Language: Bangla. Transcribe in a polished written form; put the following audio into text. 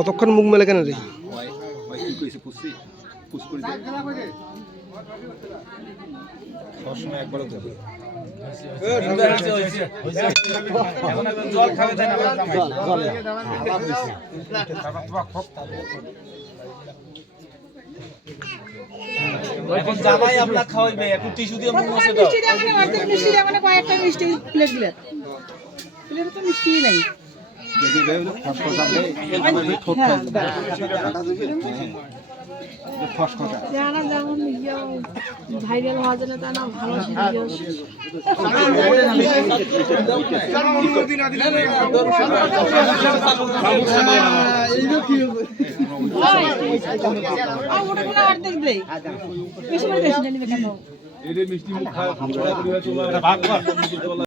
অতক্ষণ মুখ মেলে কেন রে? এখন জামাই আপনার খাওয়াইবে, একটু টিস্যু দিয়ে মুখ মুছে দাও। মিষ্টি দিয়ে মানে অর্ধেক মিষ্টি দিয়ে মানে কয়েকটা মিষ্টি প্লেট দিলে। প্লেটে তো মিষ্টি নাই। জানা যেমন ভাইরাল হওয়ার জন্য তা না ভালো অর্ধেক দেয় বেশি করে বেশি জানি কেন মিষ্টি মুখ খাওয়া